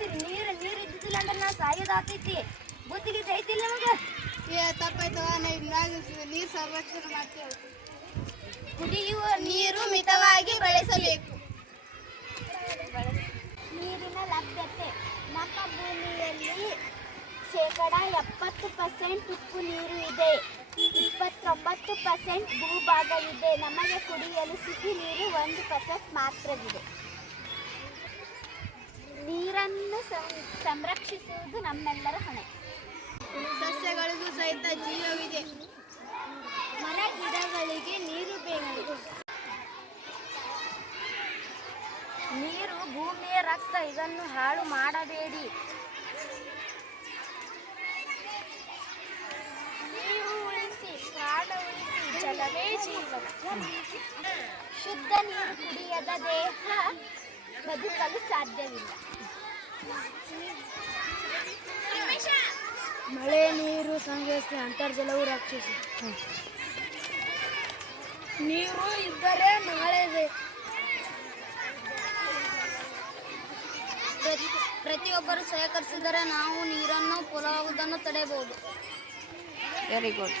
ಸಾಯ್ತೀರಿ ನೀರು ನೀರು ಇದ್ದಿದ್ದಿಲ್ಲ ಅಂದ್ರೆ ನಾ ಸಾಯೋದಾಗ್ತೈತಿ ಬುದ್ಧಿಗೆ ಐತಿಲ್ಲ ನಮಗೆ? ಏ ತಪ್ಪಾಯ್ತವ ನೀರು ಸಂರಕ್ಷಣೆ ಮಾಡ್ತೇವೆ ಕುಡಿಯುವ ನೀರು ಮಿತವಾಗಿ ಬಳಸಬೇಕು. ನೀರಿನ ಲಭ್ಯತೆ. ನಮ್ಮ ಭೂಮಿಯಲ್ಲಿ ಶೇಕಡ ಎಪ್ಪತ್ತು ಪರ್ಸೆಂಟ್ ಉಪ್ಪು ನೀರು ಇದೆ. ಇಪ್ಪತ್ತೊಂಬತ್ತು ಪರ್ಸೆಂಟ್ ಭೂಭಾಗವಿದೆ. ನಮಗೆ ಕುಡಿಯಲು ಸಿಹಿ ನೀರು ಒಂದು ಪರ್ಸೆಂಟ್ ಮಾತ್ರವಿದೆ. ಸಂರಕ್ಷಿಸುವುದು ನಮ್ಮೆಲ್ಲರ ಹೊಣೆ. ಸಸ್ಯಗಳಿಗೂ ಸಹಿತ ಜೀವವಿದೆ. ಮರ ಗಿಡಗಳಿಗೆ ನೀರು ಬೇಕು. ನೀರು ಭೂಮಿಯ ರಕ್ತ ಇದನ್ನು ಹಾಳು ಮಾಡಬೇಡಿ. ನೀರು ಉಳಿಸಿ ಪ್ರಾಣ ಉಳಿಸಿ ಜಲವೇ ಜೀವ. ಶುದ್ಧ ನೀರು ಕುಡಿಯದ ದೇಹ ಬದುಕಲು ಸಾಧ್ಯವಿಲ್ಲ. ಮಳೆ, ನೀರು ಸಂಗ್ರಹಿಸಿ ಅಂತರ್ಜಲವು ರಕ್ಷಿಸಿ. ನೀರು ಇದ್ದರೆ ನಾಳೆ ಇದೆ. ಪ್ರತಿಯೊಬ್ಬರು ಸಹಕರಿಸಿದರೆ ನಾವು ನೀರನ್ನು ಪೊಲವಾಗುವುದನ್ನು ತಡೆಯಬಹುದು. Very good